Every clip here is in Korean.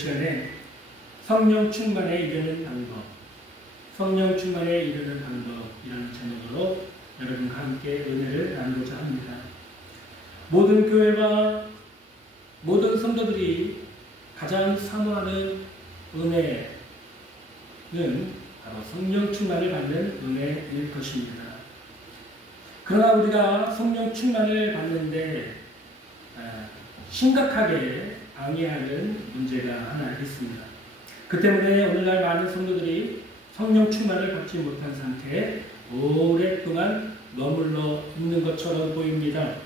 시간에 성령 충만에 이르는 방법, 성령 충만에 이르는 방법이라는 제목으로 여러분과 함께 은혜를 나누고자 합니다. 모든 교회와 모든 성도들이 가장 사모하는 은혜는 바로 성령 충만을 받는 은혜일 것입니다. 그러나 우리가 성령 충만을 받는데 심각하게 방해하는 문제가 하나 있습니다. 그 때문에 오늘날 많은 성도들이 성령 충만을 받지 못한 상태에 오랫동안 머물러 있는 것처럼 보입니다.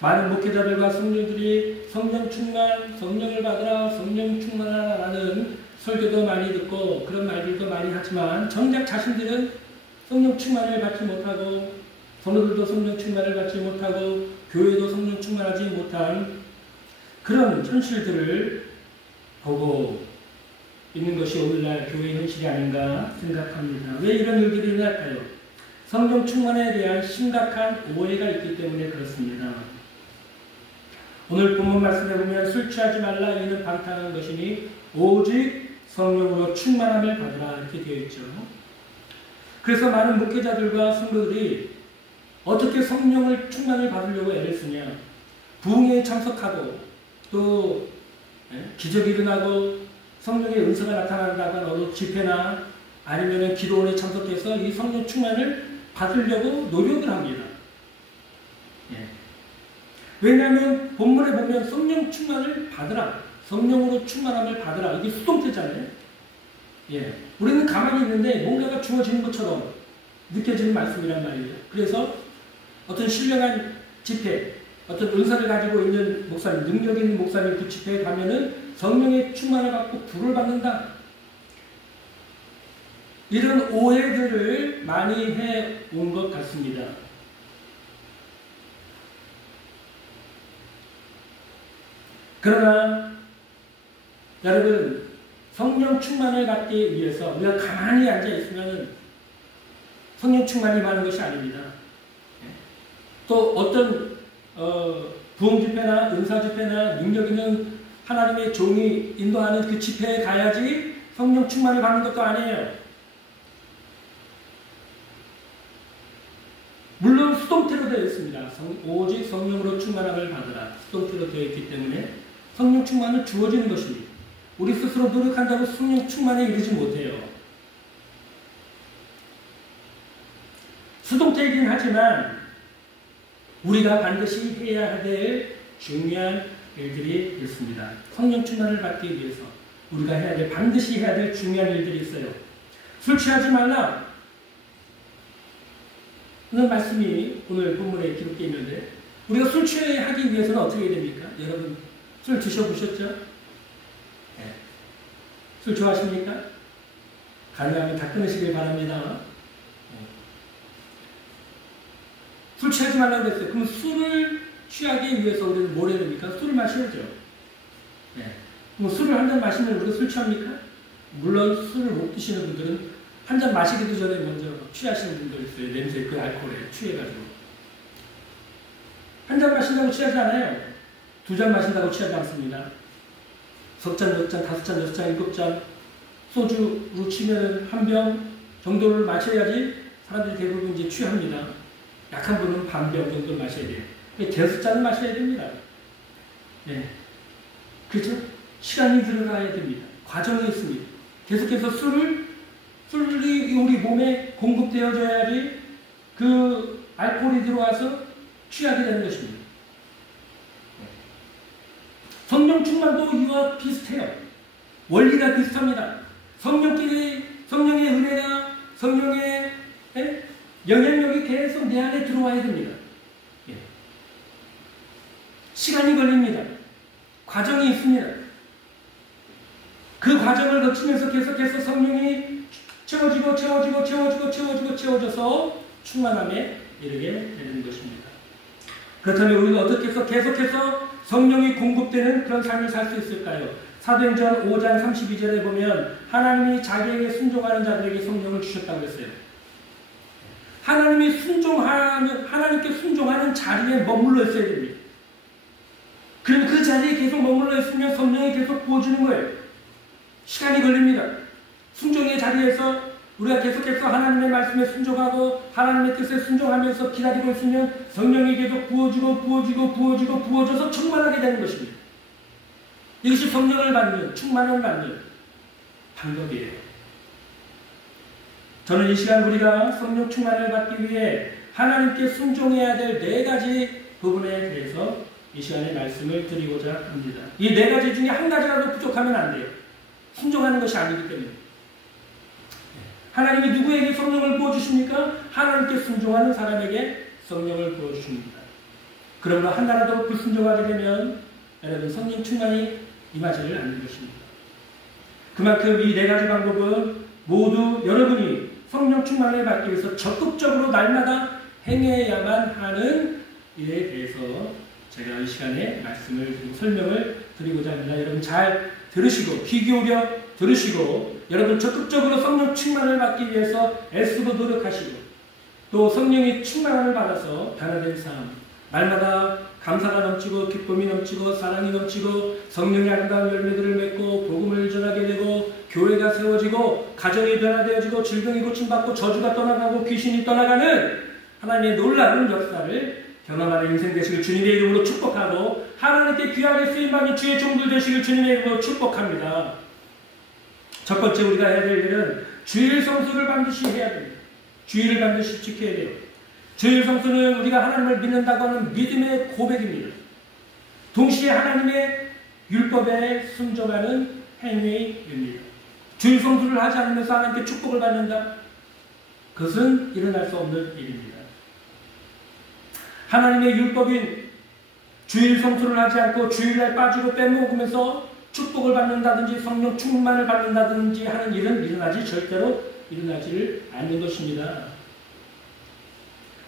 많은 목회자들과 성도들이 성령 충만, 성령을 받으라, 성령 충만하라는 설교도 많이 듣고 그런 말들도 많이 하지만 정작 자신들은 성령 충만을 받지 못하고 성도들도 성령 충만을 받지 못하고 교회도 성령 충만하지 못한 그런 현실들을 보고 있는 것이 오늘날 교회 현실이 아닌가 생각합니다. 왜 이런 일들이 일어날까요? 성령 충만에 대한 심각한 오해가 있기 때문에 그렇습니다. 오늘 본문 말씀에 보면 술 취하지 말라 이는 방탕한 것이니 오직 성령으로 충만함을 받으라 이렇게 되어 있죠. 그래서 많은 목회자들과 성도들이 어떻게 성령을 충만을 받으려고 애를 쓰냐. 부흥회에 참석하고 또 기적이 일어나고 성령의 은사가 나타난다거나 어느 집회나 아니면 기도원에 참석해서 이 성령 충만을 받으려고 노력을 합니다. 왜냐하면 본문에 보면 성령 충만을 받으라, 성령으로 충만함을 받으라 이게 수동태잖아요. 우리는 가만히 있는데 뭔가가 주어지는 것처럼 느껴지는 말씀이란 말이에요. 그래서 어떤 신령한 집회, 어떤 은사를 가지고 있는 목사님, 능력 있는 목사님 그 집회에 가면은 성령의 충만을 받고 불을 받는다. 이런 오해들을 많이 해온 것 같습니다. 그러나 여러분 성령 충만을 받기 위해서 우리가 가만히 앉아 있으면 성령 충만이 많은 것이 아닙니다. 또 어떤 부흥 집회나 은사 집회나 능력 있는 하나님의 종이 인도하는 그 집회에 가야지 성령 충만을 받는 것도 아니에요. 물론 수동태로 되어 있습니다. 오직 성령으로 충만함을 받으라. 수동태로 되어 있기 때문에 성령 충만은 주어지는 것입니다. 우리 스스로 노력한다고 성령 충만에 이르지 못해요. 수동태이긴 하지만 우리가 반드시 해야 될 중요한 일들이 있습니다. 성령 충만을 받기 위해서 우리가 반드시 해야 될 중요한 일들이 있어요. 술 취하지 말라 는 말씀이 오늘 본문에 기록되어 있는데 우리가 술 취하기 위해서는 어떻게 해야 됩니까? 여러분 술 드셔보셨죠? 술 좋아하십니까? 가능하면 다 끊으시길 바랍니다. 술 취하지 말라고 그랬어요. 그럼 술을 취하기 위해서 우리는 뭘 해야 됩니까? 술을 마셔야죠. 그럼 술을 한 잔 마시면 우리가 술 취합니까? 물론 술을 못 드시는 분들은 한 잔 마시기도 전에 먼저 취하시는 분들 있어요. 냄새, 그 알코올에 취해가지고. 한 잔 마신다고 취하지 않아요. 2잔 마신다고 취하지 않습니다. 3잔, 4잔, 5잔, 6잔, 7잔 소주로 치면 한 병 정도를 마셔야지 사람들이 대부분 이제 취합니다. 약한 분은 반병 정도 마셔야 돼요. 5잔을 마셔야 됩니다. 그렇죠? 시간이 들어가야 됩니다. 과정이 있습니다. 계속해서 술이 우리 몸에 공급되어져야지 그 알코올이 들어와서 취하게 되는 것입니다. 성령 충만도 이와 비슷해요. 원리가 비슷합니다. 성령의 은혜나 성령의 영향력이 계속 내 안에 들어와야 됩니다. 시간이 걸립니다. 과정이 있습니다. 그 과정을 거치면서 계속해서 성령이 채워져서 충만함에 이르게 되는 것입니다. 그렇다면 우리가 어떻게 해서 계속해서 성령이 공급되는 그런 삶을 살 수 있을까요? 사도행전 5장 32절에 보면 하나님이 자기에게 순종하는 자들에게 성령을 주셨다고 했어요. 하나님께 순종하는 자리에 머물러 있어야 됩니다. 그럼 그 자리에 계속 머물러 있으면 성령이 계속 부어주는 거예요. 시간이 걸립니다. 순종의 자리에서 우리가 계속해서 하나님의 말씀에 순종하고 하나님의 뜻에 순종하면서 기다리고 있으면 성령이 계속 부어줘서 충만하게 되는 것입니다. 이것이 성령을 받는, 충만을 받는 방법이에요. 저는 이 시간 우리가 성령 충만을 받기 위해 하나님께 순종해야 될 4가지 부분에 대해서 이 시간에 말씀을 드리고자 합니다. 이 4가지 중에 한 가지라도 부족하면 안 돼요. 순종하는 것이 아니기 때문에. 하나님이 누구에게 성령을 부어주십니까? 하나님께 순종하는 사람에게 성령을 부어주십니다. 그러므로 하나라도 불순종하게 되면 여러분 성령 충만이 임하지를 않는 것입니다. 그만큼 이 4가지 방법은 모두 여러분이 성령 충만을 받기 위해서 적극적으로 날마다 행해야만 하는 일에 대해서 제가 이 시간에 말씀을 드리고 설명을 드리고자 합니다. 여러분 잘 들으시고 귀 기울여 들으시고 여러분 적극적으로 성령 충만을 받기 위해서 애쓰고 노력하시고 또 성령의 충만함을 받아서 변화된 삶 날마다 감사가 넘치고 기쁨이 넘치고 사랑이 넘치고 성령의 아름다운 열매들을 맺고 복음을 전하게 되고 교회가 세워지고 가정이 변화되어지고 질병이 고침받고 저주가 떠나가고 귀신이 떠나가는 하나님의 놀라운 역사를 경험하는 인생 되시길 주님의 이름으로 축복하고 하나님께 귀하게 쓰임받는 주의 종들 되시길 주님의 이름으로 축복합니다. 첫 번째 우리가 해야 될 일은 주일 성수를 반드시 해야 됩니다. 주일을 반드시 지켜야 돼요. 주일 성수는 우리가 하나님을 믿는다고 하는 믿음의 고백입니다. 동시에 하나님의 율법에 순종하는 행위입니다. 주일 성수를 하지 않으면서 하나님께 축복을 받는다? 그것은 일어날 수 없는 일입니다. 하나님의 율법인 주일 성수를 하지 않고 주일날 빠지고 빼먹으면서 축복을 받는다든지 성령 충만을 받는다든지 하는 일은 절대로 일어나지를 않는 것입니다.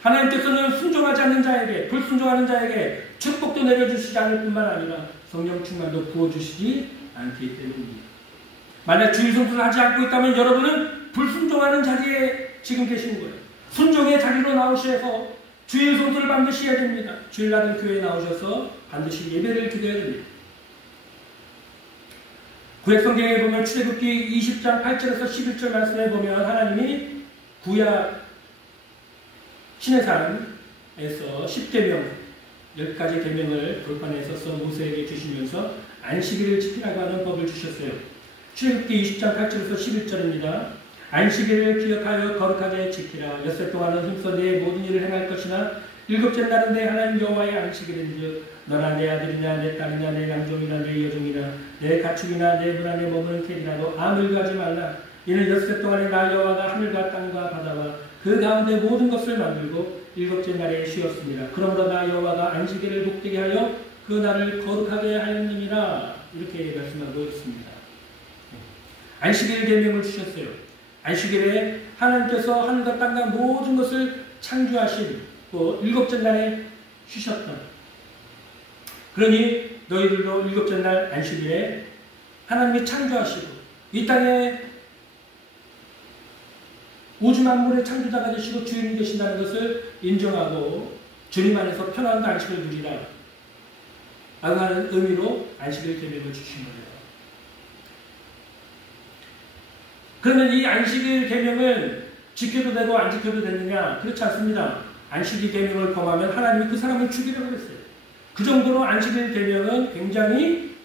하나님께서는 순종하지 않는 자에게, 불순종하는 자에게 축복도 내려주시지 않을 뿐만 아니라 성령 충만도 부어주시지 않기 때문입니다. 만약 주일 성수를 하지 않고 있다면 여러분은 불순종하는 자리에 지금 계시는 거예요. 순종의 자리로 나오셔서 주일 성수를 반드시 해야 됩니다. 주일날은 교회에 나오셔서 반드시 예배를 드려야 됩니다. 구약성경에 보면 출애굽기 20장 8절에서 11절 말씀에 보면 하나님이 구약 시내산에서 10계명 10가지 계명을 돌판에 써서 모세에게 주시면서 안식일을 지키라고 하는 법을 주셨어요. 출애굽기 20장 8절에서 11절입니다. 안식일을 기억하여 거룩하게 지키라. 엿새 동안은 힘써 내 모든 일을 행할 것이나 일곱째 날은 내 하나님 여호와의 안식일인즉 너나 내 아들이나 내 딸이나 내 양종이나 내 여종이나 내 가축이나 내 문 안에 머무는 캐리라도 아무 하지 말라. 이는 엿새 동안에 나 여호와가 하늘과 땅과 바다와 그 가운데 모든 것을 만들고 일곱째 날에 쉬었습니다. 그러므로 나 여호와가 안식일을 복되게 하여 그 날을 거룩하게 하였느니라. 이렇게 말씀하고 있습니다. 안식일 계명을 주셨어요. 안식일에 하나님께서 하늘과 땅과 모든 것을 창조하시고 일곱째 날에 쉬셨다. 그러니 너희들도 일곱째 날 안식일에 하나님이 창조하시고 이 땅에 우주 만물의 창조자가 되시고 주인이 되신다는 것을 인정하고 주님 안에서 편안한 안식을 누리라 라고 하는 의미로 안식일 계명을 주신 거예요. 그러면 이 안식일 계명을 지켜도 되고 안 지켜도 되느냐? 그렇지 않습니다. 안식일 계명을 범하면 하나님이 그 사람을 죽이라고 했어요. 그 정도로 안식일 계명은 굉장히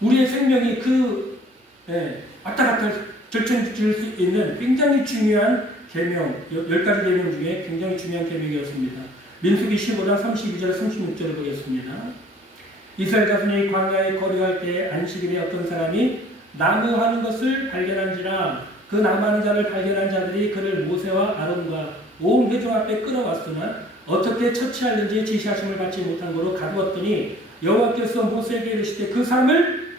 우리의 생명이 왔다 갔다 절충 지을 수 있는 굉장히 중요한 계명, 10가지 계명 중에 굉장히 중요한 계명이었습니다. 민수기 15장 32절 36절을 보겠습니다. 이스라엘 자손이 광야에 거류할 때 안식일에 어떤 사람이 나무하는 것을 발견한지라 그 나무하는 자를 발견한 자들이 그를 모세와 아론과 온 회중 앞에 끌어왔으나 어떻게 처치하는지 지시하심을 받지 못한 거로 가두었더니 여호와께서 모세에게 이르시되 그 사람을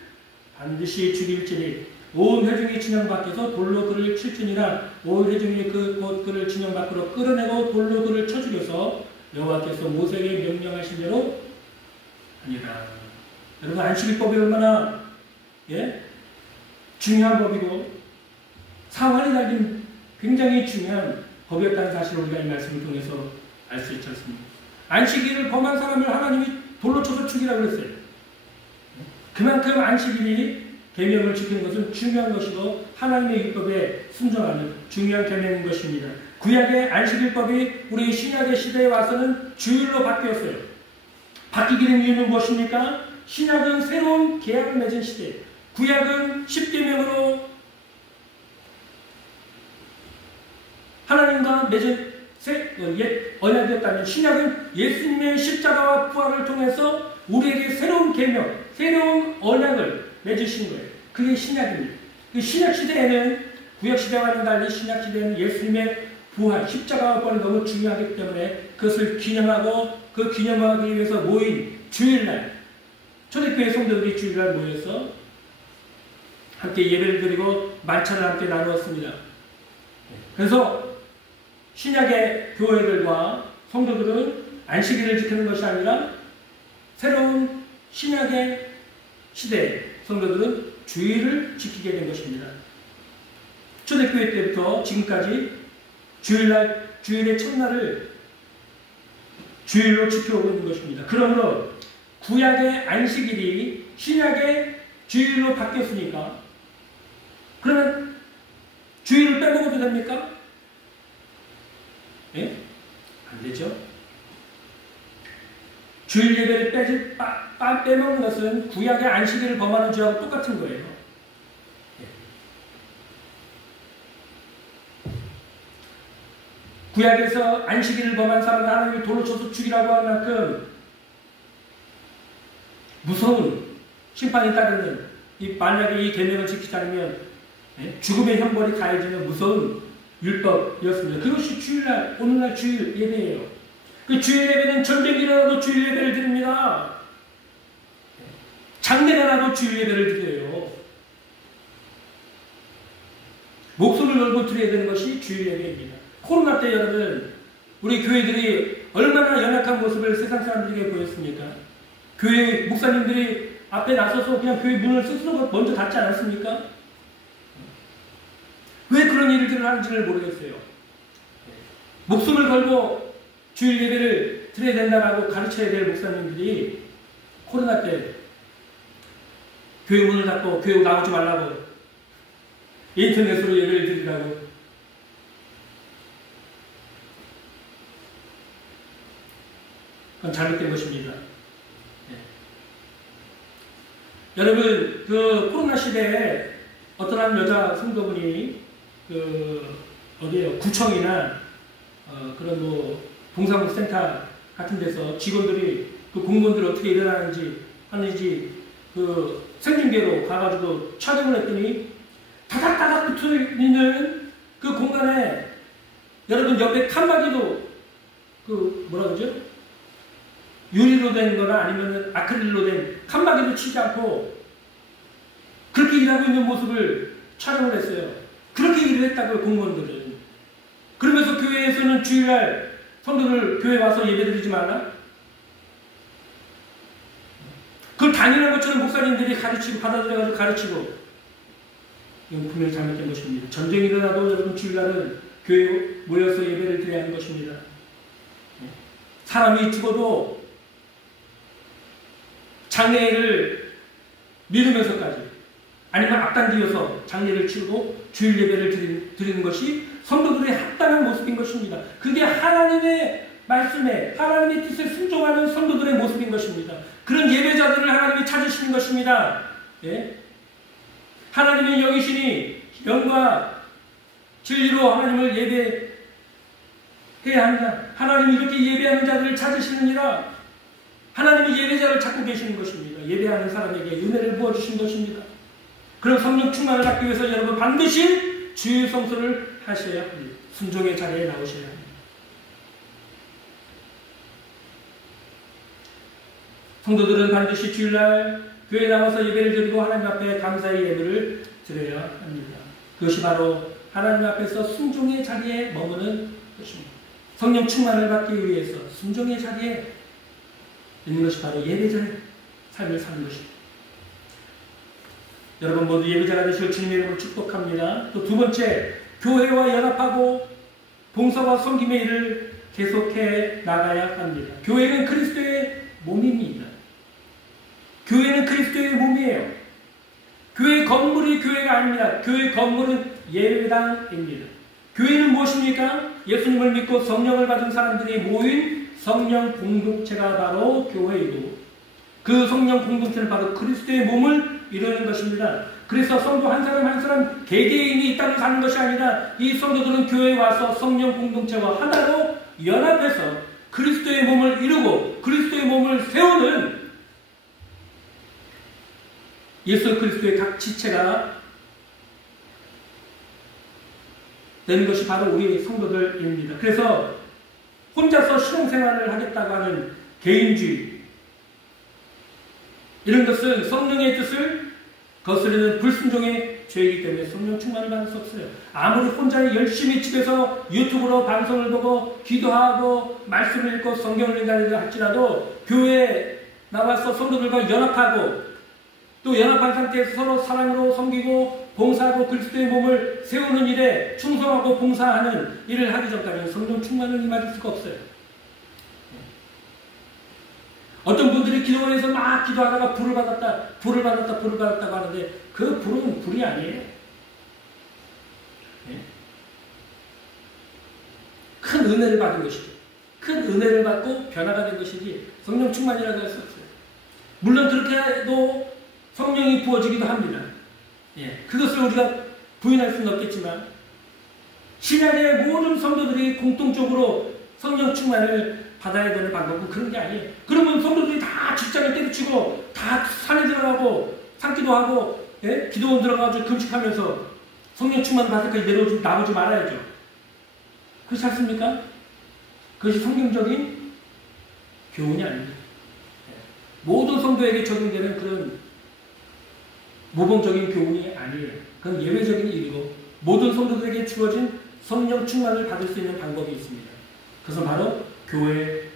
반드시 죽일지니 온 회중이 진영 밖에서 돌로 그를 칠지니라. 온 회중이 곧 그를 진영 밖으로 끌어내고 돌로 그를 쳐 죽여서 여호와께서 모세에게 명령하신 대로 하니라. 여러분 안식일법이 얼마나 중요한 법이고 상환이 달린 굉장히 중요한 법이었다는 사실을 우리가 이 말씀을 통해서 알 수 있지 않습니까? 안식일을 범한 사람을 하나님이 돌로 쳐서 죽이라고 그랬어요. 그만큼 안식일이 계명을 지키는 것은 중요한 것이고 하나님의 율법에 순종하는 중요한 계명인 것입니다. 구약의 안식일법이 우리 신약의 시대에 와서는 주일로 바뀌었어요. 바뀌게 된 이유는 무엇입니까? 신약은 새로운 계약을 맺은 시대, 구약은 십계명으로 하나님과 맺은 옛 언약이었다면 신약은 예수님의 십자가와 부활을 통해서 우리에게 새로운 계명, 새로운 언약을 맺으신 거예요. 그게 신약입니다. 신약 시대에는 구약 시대와는 달리 신약 시대에는 예수님의 부활, 십자가와 부활이 너무 중요하기 때문에 그것을 기념하고 그 기념하기 위해서 모인 주일날, 초대교회 성도들이 주일날 모여서 함께 예배를 드리고 만찬을 함께 나누었습니다. 그래서 신약의 교회들과 성도들은 안식일을 지키는 것이 아니라 새로운 신약의 시대 성도들은 주일을 지키게 된 것입니다. 초대교회 때부터 지금까지 주일의 첫날을 주일로 지켜오고 있는 것입니다. 그러므로 구약의 안식일이 신약의 주일로 바뀌었으니까 그러면 주일을 빼먹어도 됩니까? 예? 안 되죠. 주일 예배를 빼먹는 것은 구약의 안식일을 범하는 죄하고 똑같은 거예요. 구약에서 안식일을 범한 사람은 하나님을 돌로 쳐서 죽이라고 할 만큼 무서운 심판이 따르는 만약에 이 계명을 지키지 않으면 죽음의 형벌이 가해지는 무서운 율법이었습니다. 그것이 주일날, 오늘날 주일 예배예요. 그 주일 예배는 전쟁이 일어나도 주일 예배를 드립니다. 장례가 나도 주일 예배를 드려요. 목소리를 열고 드려야 되는 것이 주일 예배입니다. 코로나 때 여러분, 우리 교회들이 얼마나 연약한 모습을 세상 사람들에게 보였습니까? 교회 목사님들이 앞에 나서서 그냥 교회 문을 스스로 먼저 닫지 않았습니까? 왜 그런 일들을 하는지를 모르겠어요. 목숨을 걸고 주일 예배를 드려야 된다고 가르쳐야 될 목사님들이 코로나 때 교회 문을 닫고 교회 나오지 말라고 인터넷으로 예배를 드리라고 그건 잘못된 것입니다. 여러분, 그 코로나 시대에 어떤 한 여자 성도분이 어디에요? 구청이나 그런 뭐 동사무소 센터 같은 데서 직원들이 그 공무원들이 어떻게 하는지 그 생중계로 가가지고 촬영을 했더니 다닥다닥 붙어 있는 그 공간에 여러분 옆에 칸막이도 그 뭐라 그러죠? 유리로 된 거나 아니면 아크릴로 된 칸막이도 치지 않고 그렇게 일하고 있는 모습을 촬영을 했어요. 그렇게 일을 했다고요, 공무원들은. 그러면서 교회에서는 주일날 성도들 교회 와서 예배드리지 말라? 그걸 당연한 것처럼 목사님들이 받아들여가지고 가르치고 이건 분명히 잘못된 것입니다. 전쟁이 일어나도 여러분 주일날은 교회에 모여서 예배를 드려야 하는 것입니다. 사람이 죽어도 장례를 미루면서까지 아니면 앞당기어서 장례를 치르고 주일 예배를 드리는 것이 성도들의 합당한 모습인 것입니다. 그게 하나님의 말씀에 하나님의 뜻에 순종하는 성도들의 모습인 것입니다. 그런 예배자들을 하나님이 찾으시는 것입니다. 예? 하나님의 영이시니 영과 진리로 하나님을 예배해야 한다. 하나님이 이렇게 예배하는 자들을 찾으시느니라. 하나님이 예배자를 찾고 계시는 것입니다. 예배하는 사람에게 은혜를 부어주신 것입니다. 그런 성령 충만을 받기 위해서 여러분 반드시 주일 성수를 하셔야 합니다. 순종의 자리에 나오셔야 합니다. 성도들은 반드시 주일날 교회에 나와서 예배를 드리고 하나님 앞에 감사의 예배를 드려야 합니다. 그것이 바로 하나님 앞에서 순종의 자리에 머무는 것입니다. 성령 충만을 받기 위해서 순종의 자리에 있는 것이 바로 예배자의 삶을 사는 것입니다. 여러분 모두 예배자가 되실 주님의 이름으로 축복합니다. 또 두 번째, 교회와 연합하고 봉사와 섬김의 일을 계속해 나가야 합니다. 교회는 그리스도의 몸입니다. 교회는 그리스도의 몸이에요. 교회 건물이 교회가 아닙니다. 교회 건물은 예배당입니다. 교회는 무엇입니까? 예수님을 믿고 성령을 받은 사람들이 모인 성령 공동체가 바로 교회이고, 그 성령 공동체는 바로 그리스도의 몸을 이루는 것입니다. 그래서 성도 한 사람 한 사람 개개인이 이 땅을 사는 것이 아니라 이 성도들은 교회에 와서 성령 공동체와 하나로 연합해서 그리스도의 몸을 이루고 그리스도의 몸을 세우는 예수 그리스도의 각 지체가 되는 것이 바로 우리 성도들입니다. 그래서 혼자서 신앙생활을 하겠다고 하는 개인주의, 이런 것은 성령의 뜻을 거스르는 불순종의 죄이기 때문에 성령 충만을 받을 수 없어요. 아무리 혼자 열심히 집에서 유튜브로 방송을 보고 기도하고 말씀을 읽고 성경을 읽는다 할지라도 교회에 나와서 성도들과 연합하고 또 연합한 상태에서 서로 사랑으로 섬기고 봉사하고 그리스도의 몸을 세우는 일에 충성하고 봉사하는 일을 하기 전까지는 성령 충만을 임할 수가 없어요. 어떤 분들이 기도원에서 막 기도하다가 불을 받았다고 하는데 그 불은 불이 아니에요. 큰 은혜를 받은 것이죠. 큰 은혜를 받고 변화가 된 것이지 성령 충만이라고 할 수 없어요. 물론 그렇게 해도 성령이 부어지기도 합니다. 그것을 우리가 부인할 수는 없겠지만 신약의 모든 성도들이 공통적으로 성령 충만을 받아야 되는 방법은 그런 게 아니에요. 그러면 성도들이 다 직장을 때려치고 다 산에 들어가고 산기도 하고 기도원 들어가서 금식하면서 성령 충만 받을 때까지 나오지 말아야죠. 그렇지 않습니까? 그것이 성경적인 교훈이 아닙니다. 모든 성도에게 적용되는 그런 모범적인 교훈이 아니에요. 그건 예외적인 일이고 모든 성도들에게 주어진 성령 충만을 받을 수 있는 방법이 있습니다. 그것은 바로 교회에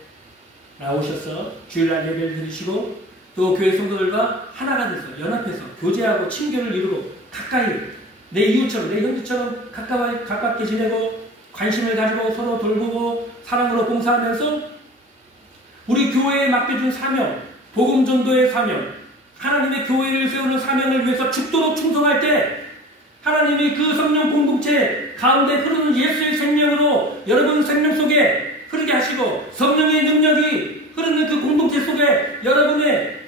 나오셔서 주일날 예배를 드리시고 또 교회 성도들과 하나가 돼서 연합해서 교제하고 친교를 이루고 가까이 내 이웃처럼 내 형제처럼 가깝게 지내고 관심을 가지고 서로 돌보고 사랑으로 봉사하면서 우리 교회에 맡겨준 사명, 복음 전도의 사명, 하나님의 교회를 세우는 사명을 위해서 죽도록 충성할 때 하나님이 그 성령 공동체 가운데 흐르는 예수의 생명으로 여러분 생명 속에 흐르게 하시고 성령의 능력이 흐르는 그 공동체 속에 여러분의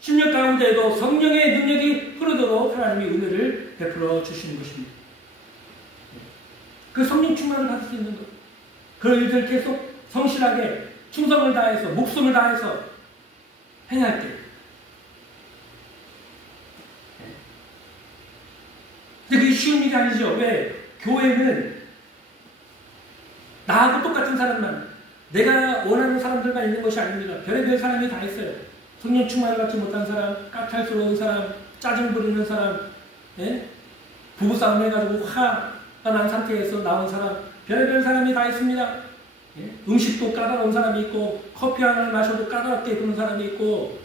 심령 가운데에도 성령의 능력이 흐르도록 하나님이 은혜를 베풀어 주시는 것입니다. 그 성령 충만을 받을 수 있는 것, 그런 일들 계속 성실하게 충성을 다해서 목숨을 다해서 행할 때, 근데 그게 쉬운 일이 아니죠. 왜? 교회는 나하고 똑같은 사람만, 내가 원하는 사람들만 있는 것이 아닙니다. 별의별 사람이 다 있어요. 성령 충만을 받지 못한 사람, 까탈스러운 사람, 짜증 부리는 사람, 부부싸움 해가지고 화가 난 상태에서 나온 사람, 별의별 사람이 다 있습니다. 음식도 까다로운 사람이 있고 커피 하나를 마셔도 까다롭게 부는 사람이 있고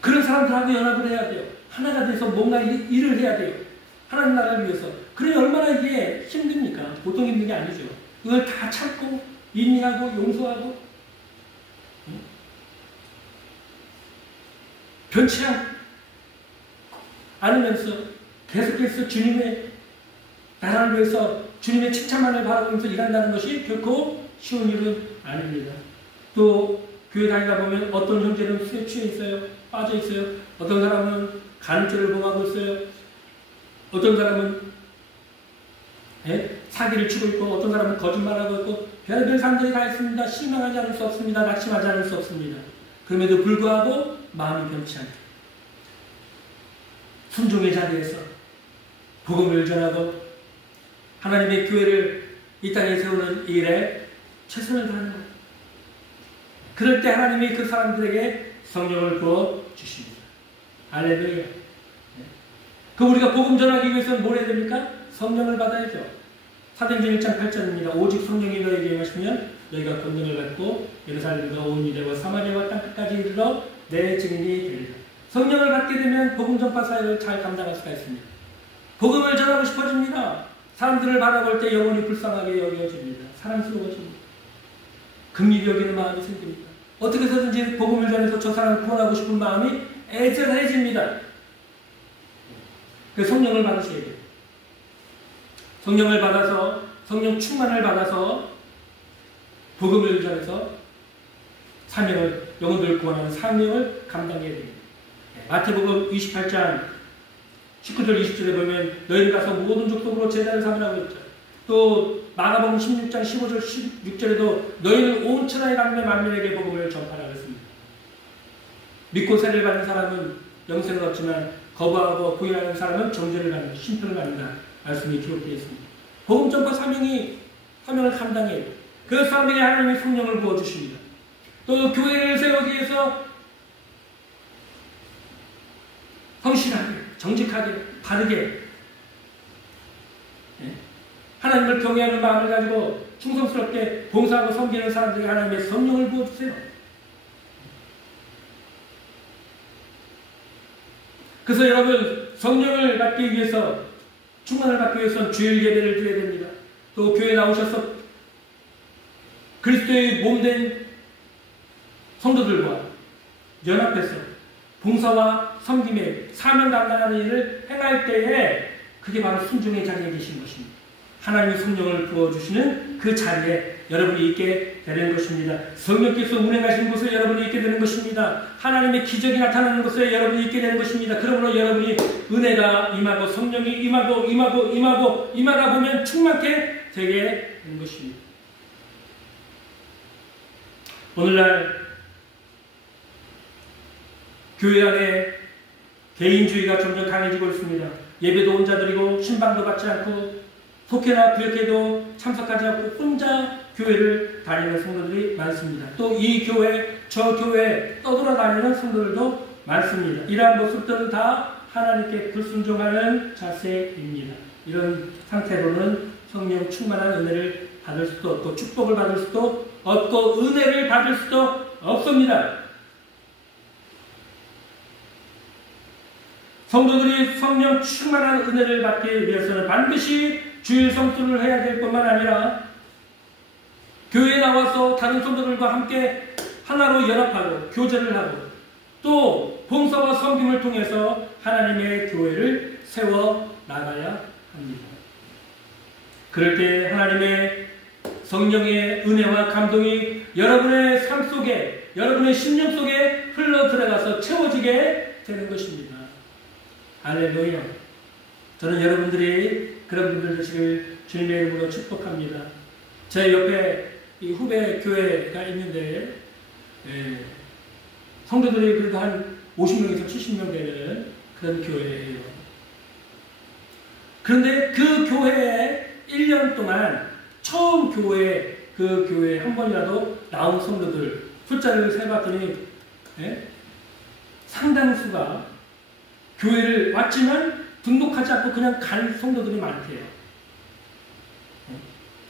그런 사람들하고 연합을 해야 돼요. 하나가 돼서 뭔가 일을 해야 돼요. 하나님 나라를 위해서. 그러니 얼마나 이게 힘듭니까? 보통 힘든 게 아니죠. 그걸 다 참고 인내하고 용서하고 변치 않으면서 계속해서 주님의 나라를 위해서 주님의 칭찬만을 바라보면서 일한다는 것이 결코 쉬운 일은 아닙니다. 또 교회 다니다 보면 어떤 형제는 술에 취해 있어요. 빠져 있어요. 어떤 사람은 간죄를 범하고 있어요. 어떤 사람은 사기를 치고 있고 어떤 사람은 거짓말하고 있고 별별 사람들이 다 있습니다. 실망하지 않을 수 없습니다. 낙심하지 않을 수 없습니다. 그럼에도 불구하고 마음이 변치 않게 순종의 자리에서 복음을 전하고 하나님의 교회를 이 땅에 세우는 일에 최선을 다하는 것. 그럴 때 하나님이 그 사람들에게 성령을 부어 주십니다. 할렐루야. 그 우리가 복음 전하기 위해서는 뭘 해야 됩니까? 성령을 받아야죠. 사도행전 1장 8절입니다. 오직 성령이 너에게 임하시면 너희가 권능을 받고 예루살렘과 온 유대와 사마리아와 땅끝까지 이르러 내 증인이 되리라. 성령을 받게 되면 복음 전파 사역을 잘 감당할 수가 있습니다. 복음을 전하고 싶어집니다. 사람들을 바라볼 때 영혼이 불쌍하게 여겨집니다. 사랑스러워집니다. 긍휼히 여기는 마음이 생깁니다. 어떻게 해서든지 복음을 전해서 저 사람을 구원하고 싶은 마음이 애절해집니다. 그 성령을 받으셔야 돼요. 성령을 받아서, 성령 충만을 받아서 복음을 전해서 사명을, 영혼들을 구원하는 사명을 감당해야 됩니다. 마태복음 28장 19절 20절에 보면 너희는 가서 모든 족속으로 제자를 삼으라고 했죠. 또 마가복음 16장 15절 16절에도 너희는 온 천하에 가며 만민에게 복음을 전파하라 했습니다. 믿고 세례를 받는 사람은 영생을 얻지만 거부하고 부인하는 사람은 정죄를 받는다, 심판을 받는다 말씀이 기록되어 있습니다. 복음 전파 사명을 감당해요. 그 사명에 하나님이 성령을 부어주십니다. 또 교회를 세우기 위해서 성실하게, 정직하게, 바르게 하나님을 경외하는 마음을 가지고 충성스럽게 봉사하고 섬기는 사람들에게 하나님의 성령을 부어주세요. 그래서 여러분, 성령을 받기 위해서, 충만을 받기 위해서는 주일 예배를 드려야 됩니다. 또 교회에 나오셔서 그리스도의 몸된 성도들과 연합해서 봉사와 섬김에 사명 감당하는 일을 행할 때에 그게 바로 순종의 자리에 계신 것입니다. 하나님의 성령을 부어주시는 그 자리에 여러분이 있게 되는 것입니다. 성령께서 운행하시는 곳에 여러분이 있게 되는 것입니다. 하나님의 기적이 나타나는 곳에 여러분이 있게 되는 것입니다. 그러므로 여러분이 은혜가 임하고 성령이 임하다 보면 충만케 되게 되는 것입니다. 오늘날 교회 안에 개인주의가 점점 강해지고 있습니다. 예배도 혼자 드리고 신방도 받지 않고 속회나 구역회도 참석하지 않고 혼자 교회를 다니는 성도들이 많습니다. 또 이 교회, 저 교회 떠돌아다니는 성도들도 많습니다. 이러한 모습들은 다 하나님께 불순종하는 자세입니다. 이런 상태로는 성령 충만한 은혜를 받을 수도 없고 축복을 받을 수도 없고 은혜를 받을 수도 없습니다. 성도들이 성령 충만한 은혜를 받기 위해서는 반드시 주일 성수를 해야 될 뿐만 아니라 교회에 나와서 다른 성도들과 함께 하나로 연합하고 교제를 하고 또 봉사와 섬김을 통해서 하나님의 교회를 세워 나가야 합니다. 그럴 때 하나님의 성령의 은혜와 감동이 여러분의 삶 속에, 여러분의 심령 속에 흘러 들어가서 채워지게 되는 것입니다. 할렐루야. 저는 여러분들이 그런 분들 되시길 주님의 이름으로 축복합니다. 제 옆에 이 후배 교회가 있는데 성도들이 그래도 한 50명에서 70명 되는 그런 교회예요. 그런데 그 교회에 1년 동안 처음 그 교회에 한 번이라도 나온 성도들 숫자를 세봤더니 상당수가 교회를 왔지만 등록하지 않고 그냥 간 성도들이 많대요.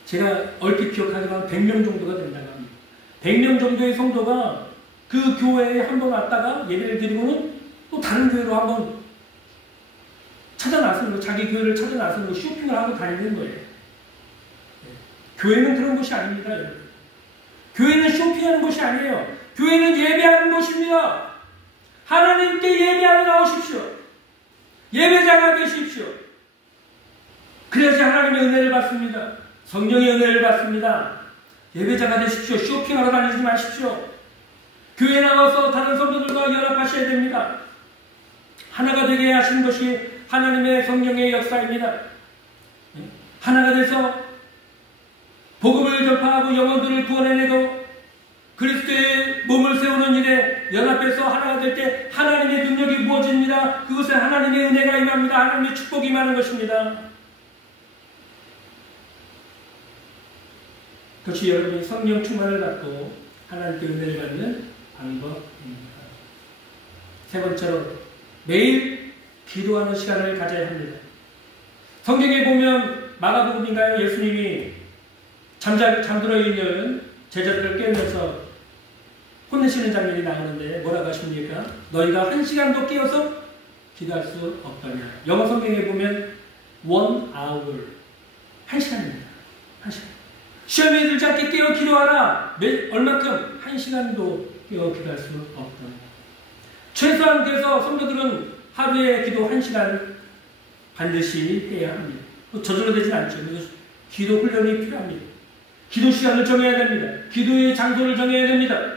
제가 얼핏 기억하기로는 100명 정도가 된다고 합니다. 100명 정도의 성도가 그 교회에 한번 왔다가 예배를 드리고는 또 다른 교회로 한번 찾아 나서는 거, 자기 교회를 찾아 나서는 거, 쇼핑을 하고 다니는 거예요. 교회는 그런 곳이 아닙니다, 여러분. 교회는 쇼핑하는 곳이 아니에요. 교회는 예배하는 곳입니다. 하나님께 예배하러 나오십시오. 예배자가 되십시오. 그래야지 하나님의 은혜를 받습니다. 성령의 은혜를 받습니다. 예배자가 되십시오. 쇼핑하러 다니지 마십시오. 교회에 나와서 다른 성도들과 연합하셔야 됩니다. 하나가 되게 하시는 것이 하나님의 성령의 역사입니다. 하나가 돼서 복음을 전파하고 영혼들을 구원해내고 그리스도의 몸을 세우는 일에 연합해서 하나가 될 때 하나님의 능력이 부어집니다. 그것에 하나님의 은혜가 임합니다. 하나님의 축복이 임하는 것입니다. 그것이 여러분이 성령 충만을 받고 하나님께 은혜를 받는 방법입니다. 세 번째로 매일 기도하는 시간을 가져야 합니다. 성경에 보면 마가복음인가요? 예수님이 잠들어 있는 제자들을 깨우면서 혼내시는 장면이 나오는데 뭐라고 하십니까? 너희가 1시간도 깨어서 기도할 수 없다냐. 영어 성경에 보면 1 hour 1시간입니다. 1시간. 시험에 들지 않게 깨어 기도하라. 얼마큼? 1시간도 깨어 기도할 수 없다. 최소한 그래서 성도들은 하루에 기도 1시간 반드시 해야 합니다. 저절로 되진 않죠. 그래서 기도 훈련이 필요합니다. 기도 시간을 정해야 됩니다. 기도의 장소를 정해야 됩니다.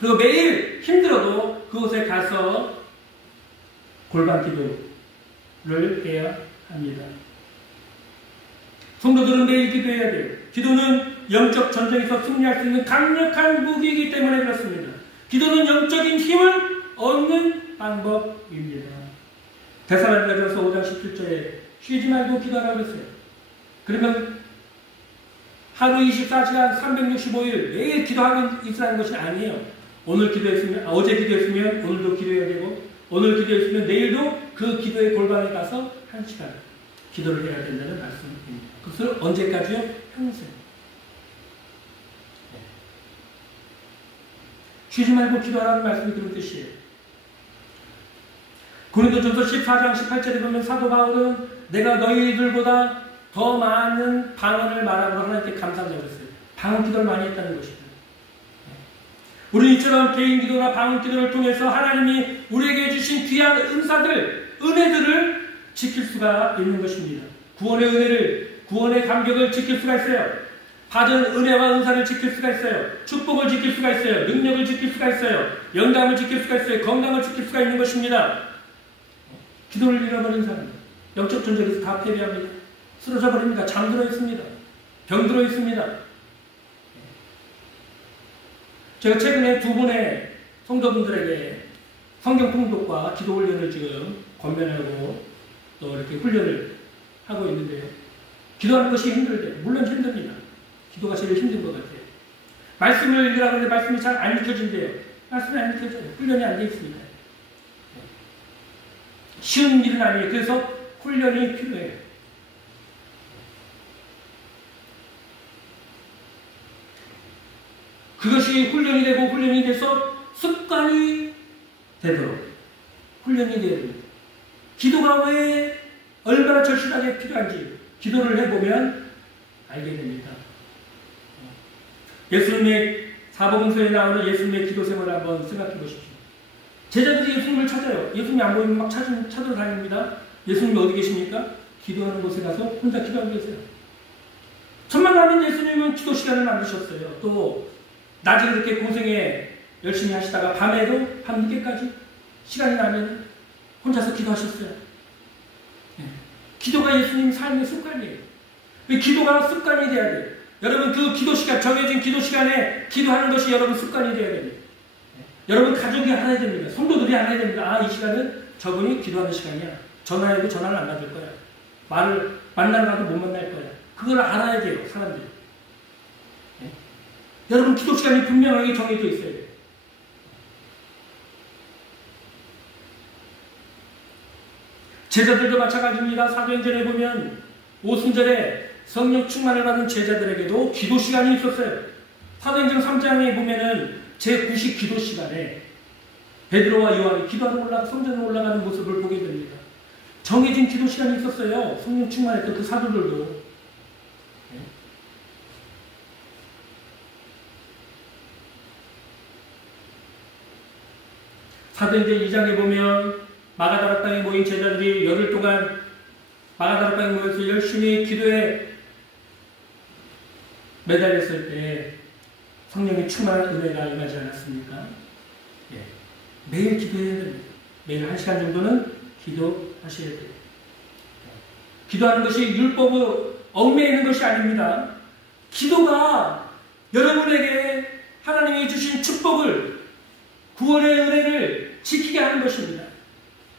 그리고 매일 힘들어도 그곳에 가서 골방 기도를 해야 합니다. 성도들은 매일 기도해야 돼요. 기도는 영적 전쟁에서 승리할 수 있는 강력한 무기이기 때문에 그렇습니다. 기도는 영적인 힘을 얻는 방법입니다. 데살로니가전서 5장 17절에 쉬지 말고 기도하라고 했어요. 그러면 하루 24시간 365일 매일 기도하고 있으라는 것이 아니에요. 오늘 기도했으면, 어제 기도했으면 오늘도 기도해야 되고, 오늘 기도했으면 내일도 그 기도의 골방에 가서 1시간 기도를 해야 된다는 말씀입니다. 그것을 언제까지요? 평생. 쉬지 말고 기도하라는 말씀이 그런 뜻이에요. 고린도전서 14장 18절에 보면 사도 바울은 내가 너희들보다 더 많은 방언을 말하고 하나님께 감사하자고 했어요. 방언 기도를 많이 했다는 것입니다. 우리 이처럼 개인 기도나 방언 기도를 통해서 하나님이 우리에게 주신 귀한 은사들, 은혜들을 지킬 수가 있는 것입니다. 구원의 은혜를, 구원의 감격을 지킬 수가 있어요. 받은 은혜와 은사를 지킬 수가 있어요. 축복을 지킬 수가 있어요. 능력을 지킬 수가 있어요. 영감을 지킬 수가 있어요. 건강을 지킬 수가 있는 것입니다. 기도를 잃어버린 사람, 영적 전쟁에서 다 패배합니다. 쓰러져 버립니다. 잠들어 있습니다. 병들어 있습니다. 제가 최근에 두 분의 성도분들에게 성경 통독과 기도 훈련을 지금 권면하고 또 이렇게 훈련을 하고 있는데요. 기도하는 것이 힘들대요. 물론 힘듭니다. 기도가 제일 힘든 것 같아요. 말씀을 읽으라고 하는데 말씀이 잘 안 읽혀진대요. 말씀이 안 읽혀져요. 훈련이 안 되어 있습니다. 쉬운 일은 아니에요. 그래서 훈련이 필요해요. 그것이 훈련이 되고 훈련이 돼서 습관이 되도록 훈련이 되어야 됩니다. 기도가 왜 얼마나 절실하게 필요한지 기도를 해보면 알게 됩니다. 예수님의 사복음서에 나오는 예수님의 기도 생활을 한번 생각해 보십시오. 제자들이 예수님을 찾아요. 예수님이 안 보이면 막 찾으러 다닙니다. 예수님이 어디 계십니까? 기도하는 곳에 가서 혼자 기도하고 계세요. 천만 나는 예수님은 기도 시간을 만드셨어요. 또 낮에 그렇게 고생에 열심히 하시다가 밤에도 밤늦게까지 시간이 나면 혼자서 기도하셨어요. 기도가 예수님 삶의 습관이에요. 기도가 습관이 돼야 돼요. 여러분 그 기도 시간, 정해진 기도 시간에 기도하는 것이 여러분 습관이 돼야 됩니다. 여러분 가족이 알아야 됩니다. 성도들이 알아야 됩니다. 아, 이 시간은 저분이 기도하는 시간이야. 전화해도 전화를 안 받을 거야. 말을 만나러 가도 못 만날 거야. 그걸 알아야 돼요, 사람들이. 네? 여러분 기도 시간이 분명하게 정해져 있어야 돼요. 제자들도 마찬가지입니다. 사도행전에 보면 오순절에 성령 충만을 받은 제자들에게도 기도 시간이 있었어요. 사도행전 3장에 보면은 제9식 기도 시간에 베드로와 요한이 기도하러 성전에 올라가는 모습을 보게 됩니다. 정해진 기도 시간이 있었어요. 성령 충만했던 그 사도들도. 사도행전 2장에 보면 마가다라 땅에 모인 제자들이 열흘 동안 마가다라 땅에 모여서 열심히 기도에 매달렸을 때 성령의 충만한 은혜가 임하지 않았습니까? 예. 매일 기도해야 됩니다. 매일 1시간 정도는 기도하셔야 돼요. 기도하는 것이 율법을 얽매이는 것이 아닙니다. 기도가 여러분에게 하나님이 주신 축복을, 구원의 은혜를 지키게 하는 것입니다.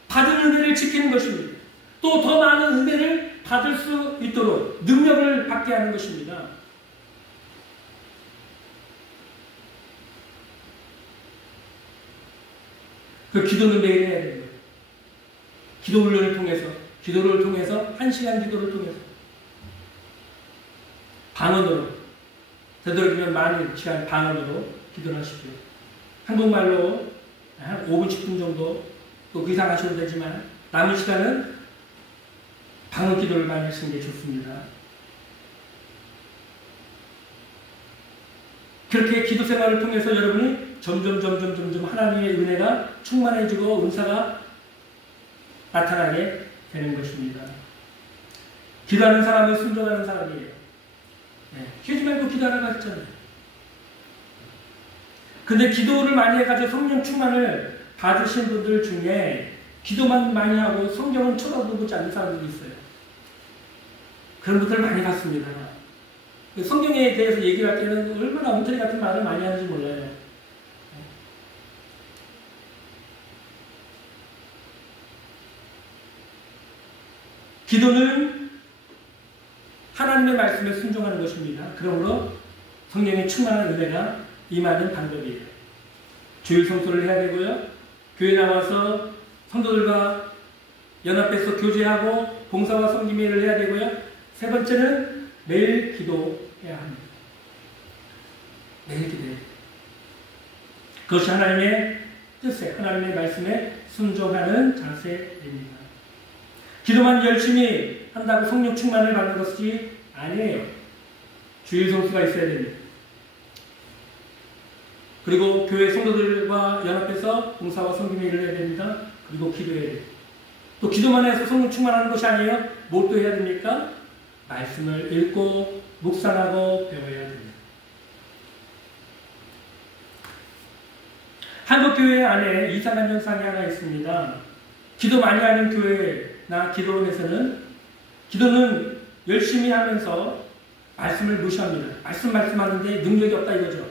받은 은혜를 지키는 것입니다. 또 더 많은 은혜를 받을 수 있도록 능력을 받게 하는 것입니다. 그 기도는 매일 해야 됩니다. 기도 훈련을 통해서, 기도를 통해서, 1시간 기도를 통해서, 방언으로, 되도록이면 많은 시간 방언으로 기도를 하십시오. 한국말로 한 5분, 10분 정도, 또 그 이상 하셔도 되지만, 남은 시간은 방언 기도를 많이 하시는 게 좋습니다. 그렇게 기도 생활을 통해서 여러분이 점점 하나님의 은혜가 충만해지고 은사가 나타나게 되는 것입니다. 기도하는 사람은 순종하는 사람이에요. 쉬지 말고 기도하라고 했잖아요. 근데 기도를 많이 해가지고 성령 충만을 받으신 분들 중에 기도만 많이 하고 성경은 쳐다보지 않는 사람들이 있어요. 그런 분들 많이 봤습니다. 성경에 대해서 얘기할 때는 얼마나 엉터리 같은 말을 많이 하는지 몰라요. 기도는 하나님의 말씀에 순종하는 것입니다. 그러므로 성령의 충만한 은혜가 임하는 방법이에요. 주일 성수를 해야 되고요. 교회 나와서 성도들과 연합해서 교제하고 봉사와 섬김회를 해야 되고요. 세 번째는 매일 기도해야 합니다. 매일 기도해야 돼요. 그것이 하나님의 뜻에, 하나님의 말씀에 순종하는 자세입니다. 기도만 열심히 한다고 성령 충만을 받는 것이 아니에요. 주일 성수가 있어야 됩니다. 그리고 교회 성도들과 연합해서 봉사와 섬김회를 해야 됩니다. 그리고 기도해야 돼요. 또 기도만 해서 성령 충만하는 것이 아니에요. 뭘 또 해야 됩니까? 말씀을 읽고 묵상하고 배워야 됩니다. 한국교회 안에 이상한 현상이 하나 있습니다. 기도 많이 하는 교회나 기도원에서는 기도는 열심히 하면서 말씀을 무시합니다. 말씀하는데 능력이 없다 이거죠.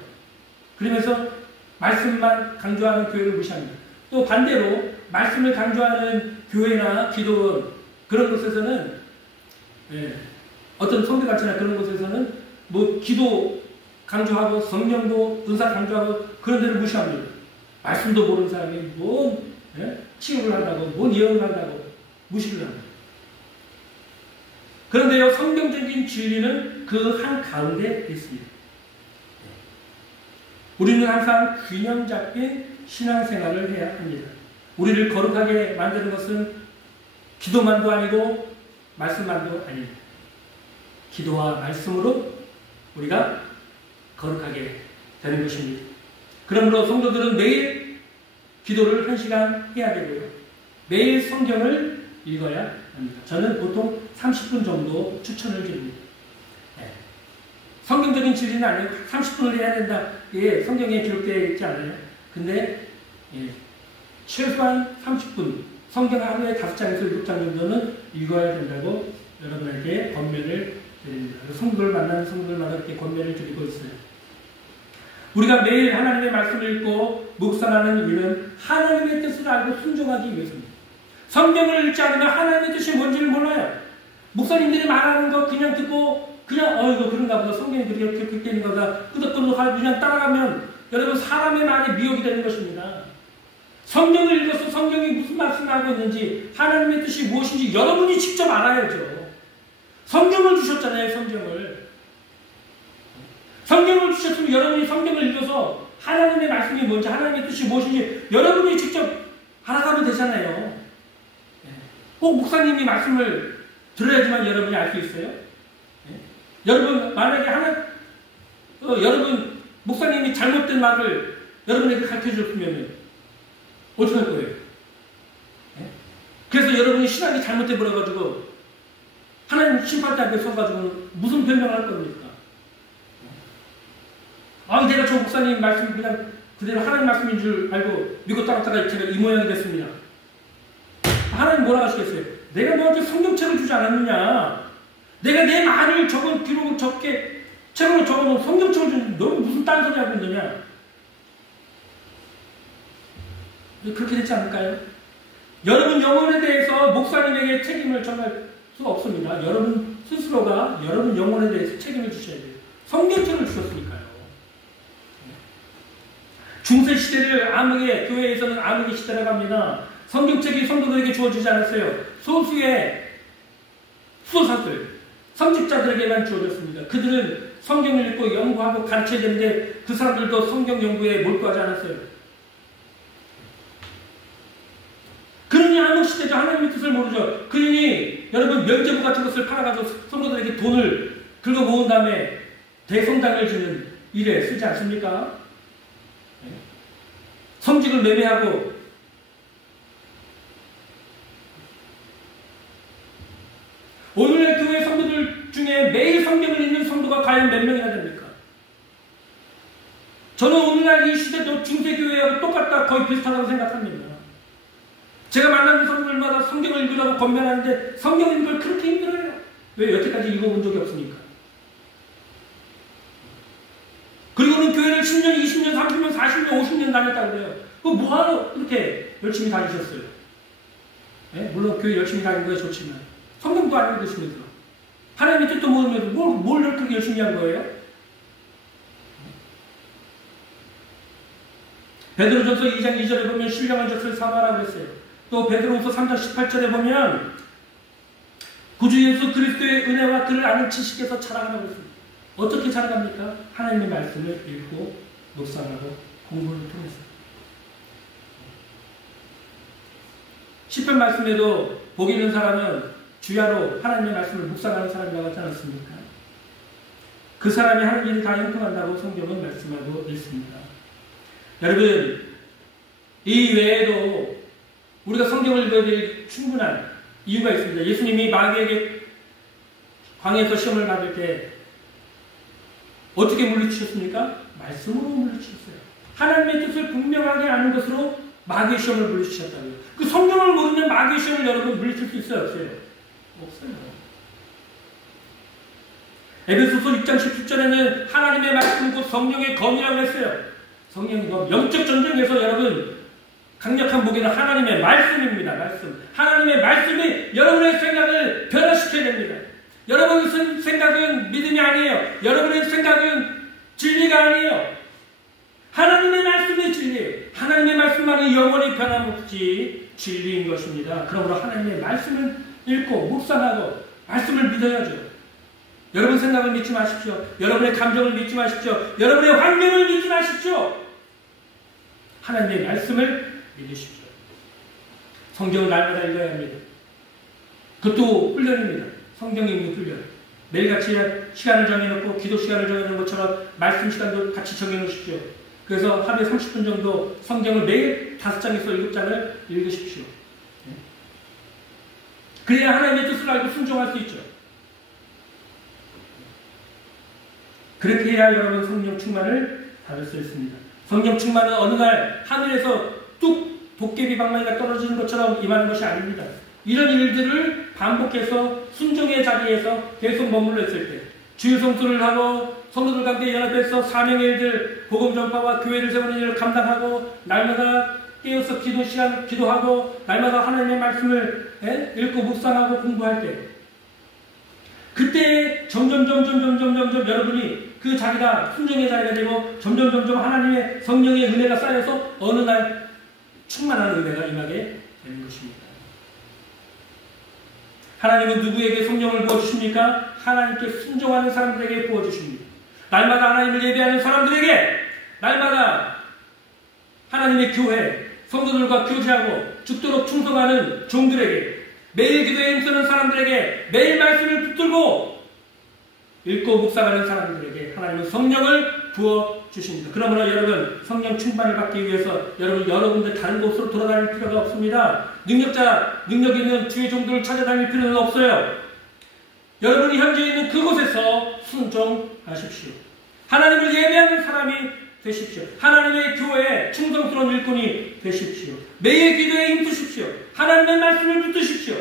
그러면서 말씀만 강조하는 교회를 무시합니다. 또 반대로 말씀을 강조하는 교회나 기도원 그런 곳에서는 어떤 성교단체나 그런 곳에서는 뭐 기도 강조하고 성령도 은사 강조하고 그런 데를 무시합니다. 말씀도 모르는 사람이 뭔 치유를 한다고 뭔 예언을 한다고 무시를 합니다. 그런데요 성경적인 진리는 그 한가운데 있습니다. 우리는 항상 균형 잡힌 신앙생활을 해야 합니다. 우리를 거룩하게 만드는 것은 기도만도 아니고 말씀만도 아닙니다. 기도와 말씀으로 우리가 거룩하게 되는 것입니다. 그러므로 성도들은 매일 기도를 1시간 해야 되고요. 매일 성경을 읽어야 합니다. 저는 보통 30분 정도 추천을 드립니다. 성경적인 진리는 아니고 30분을 해야 된다. 이게 성경에 기록되어 있지 않아요. 근데 최소한 30분 성경 하루에 5장에서 7장 정도는 읽어야 된다고 여러분에게 권면을 드립니다. 성도를 만나는 성도들마다 이렇게 권면을 드리고 있어요. 우리가 매일 하나님의 말씀을 읽고 묵상하는 이유는 하나님의 뜻을 알고 순종하기 위해서입니다. 성경을 읽지 않으면 하나님의 뜻이 뭔지를 몰라요. 목사님들이 말하는 거 그냥 듣고 그냥 이거 그런가 보다 성경이 그렇게 되는 거다 끄덕끄덕 하고 그냥 따라가면 여러분 사람의 말에 미혹이 되는 것입니다. 성경을 읽어서 성경이 무슨 말씀을 하고 있는지 하나님의 뜻이 무엇인지 여러분이 직접 알아야죠. 성경을 주셨잖아요. 성경을 주셨으면 여러분이 성경을 읽어서 하나님의 말씀이 뭔지 하나님의 뜻이 무엇인지 여러분이 직접 알아가면 되잖아요. 꼭 목사님이 말씀을 들어야지만 여러분이 알 수 있어요. 여러분 만약에 여러분 목사님이 잘못된 말을 여러분에게 가르쳐줬으면 어떻게 할 거예요? 그래서 여러분이 신앙이 잘못돼 버려가지고 하나님 심판대 앞에 서가지고 무슨 변명을 할 겁니까? 내가 저 목사님 말씀 그냥 그대로 하나님 말씀인 줄 알고 믿고 따랐다가 제가 이 모양이 됐습니다. 하나님 뭐라 하시겠어요? 내가 너한테 성경책을 주지 않았느냐? 내가 내 말을 적은 기록을 적게 책으로 적어놓은 성경책을 주는 너는 무슨 딴소리 하고 있느냐? 그렇게 되지 않을까요? 여러분 영혼에 대해서 목사님에게 책임을 전할 수가 없습니다. 여러분 스스로가 여러분 영혼에 대해서 책임을 주셔야 돼요. 성경책을 주셨으니까요. 중세시대를 암흑의 교회에서는 암흑의 시대라고 합니다. 성경책이 성도들에게 주어지지 않았어요. 소수의 수호사들 성직자들에게만 주어졌습니다. 그들은 성경을 읽고 연구하고 가르쳐야 되는데 그 사람들도 성경 연구에 몰두하지 않았어요. 그러니 암흑시대죠. 하나님의 뜻을 모르죠. 그러니 여러분 면제부 같은 것을 팔아가지고 성도들에게 돈을 긁어 모은 다음에 대성당을 주는 일에 쓰지 않습니까? 성직을 매매하고 오늘날 교회 성도들 중에 매일 성경을 읽는 성도가 과연 몇 명이나 됩니까? 저는 오늘날 이 시대도 중세교회하고 똑같다, 거의 비슷하다고 생각합니다. 제가 만나는 성도들마다 성경을 읽으라고 권면하는데 성경 읽는 걸 그렇게 힘들어요. 왜? 여태까지 읽어본 적이 없으니까. 그리고는 교회를 10년, 20년, 30년, 40년, 50년 다녔다고 그래요. 그거 뭐하러 그렇게 열심히 다니셨어요? 네? 물론 교회 열심히 다니는 거 좋지만 성경도 안 읽으시면서 하나님의 뜻도 모르면서 뭘 그렇게 열심히 한 거예요? 베드로전서 2장 2절에 보면 신령한 젖을 사모하라고 했어요. 또 베드로후서 3장 18절에 보면 구주 예수 그리스도의 은혜와 그를 아는 지식에서 자랑하라고 했습니다. 어떻게 자랑합니까? 하나님의 말씀을 읽고 묵상하고 공부를 통해서. 시편 말씀에도 복 있는 사람은 주야로 하나님의 말씀을 묵상하는 사람이라고 하지 않았습니까? 그 사람이 하는 일이 다 형통한다고 성경은 말씀하고 있습니다. 여러분, 이 외에도 우리가 성경을 읽어야 될 충분한 이유가 있습니다. 예수님이 마귀에게 광야에서 시험을 받을 때 어떻게 물리치셨습니까? 말씀으로 물리치셨어요. 하나님의 뜻을 분명하게 아는 것으로 마귀의 시험을 물리치셨다고요. 그 성경을 모르면 마귀의 시험을 여러분 물리칠 수 있어요? 없어요? 없어요. 에베소서 6장 17절에는 하나님의 말씀 곧 성령의 검이라고 했어요. 성령의 검. 영적 전쟁에서 여러분 강력한 무기는 하나님의 말씀입니다. 말씀. 하나님의 말씀이 여러분의 생각을 변화시켜야 됩니다. 여러분의 생각은 믿음이 아니에요. 여러분의 생각은 진리가 아니에요. 하나님의 말씀이 진리예요. 하나님의 말씀만이 영원히 변함없이 진리인 것입니다. 그러므로 하나님의 말씀을 읽고 묵상하고 말씀을 믿어야죠. 여러분 생각을 믿지 마십시오. 여러분의 감정을 믿지 마십시오. 여러분의 환경을 믿지 마십시오. 하나님의 말씀을 믿으십시오. 성경을 날마다 읽어야 합니다. 그것도 훈련입니다. 성경 읽는 훈련. 매일같이 시간을 정해놓고 기도 시간을 정해놓은 것처럼 말씀 시간도 같이 정해놓으십시오. 그래서 하루에 30분 정도 성경을 매일 5장에서 7장을 읽으십시오. 그래야 하나님의 뜻을 알고 순종할 수 있죠. 그렇게 해야 여러분 성령 충만을 받을 수 있습니다. 성령 충만은 어느 날 하늘에서 뚝 도깨비 방망이가 떨어지는 것처럼 임하는 것이 아닙니다. 이런 일들을 반복해서 순종의 자리에서 계속 머물러 있을 때 주의 성수를 하고 성도들 가운데 연합해서 사명의 일들, 복음 전파와 교회를 세우는 일을 감당하고 날마다 깨어서 기도 시간 기도하고 날마다 하나님의 말씀을 읽고 묵상하고 공부할 때 그때 점점 여러분이 그 자리가 순종의 자리가 되고 점점 하나님의 성령의 은혜가 쌓여서 어느 날 충만한 은혜가 임하게 되는 것입니다. 하나님은 누구에게 성령을 부어주십니까? 하나님께 순종하는 사람들에게 부어주십니다. 날마다 하나님을 예배하는 사람들에게, 날마다 하나님의 교회, 성도들과 교제하고 죽도록 충성하는 종들에게, 매일 기도에 힘쓰는 사람들에게, 매일 말씀을 붙들고 읽고 묵상하는 사람들에게 하나님은 성령을 부어주십니다. 그러므로 여러분 성령 충만을 받기 위해서 여러분들 다른 곳으로 돌아다닐 필요가 없습니다. 능력 있는 주의 종들을 찾아다닐 필요는 없어요. 여러분이 현재 있는 그곳에서 순종하십시오. 하나님을 예배하는 사람이 되십시오. 하나님의 교회에 충성스러운 일꾼이 되십시오. 매일 기도에 힘쓰십시오. 하나님의 말씀을 붙드십시오.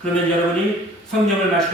그러면 여러분이 성령을 마시게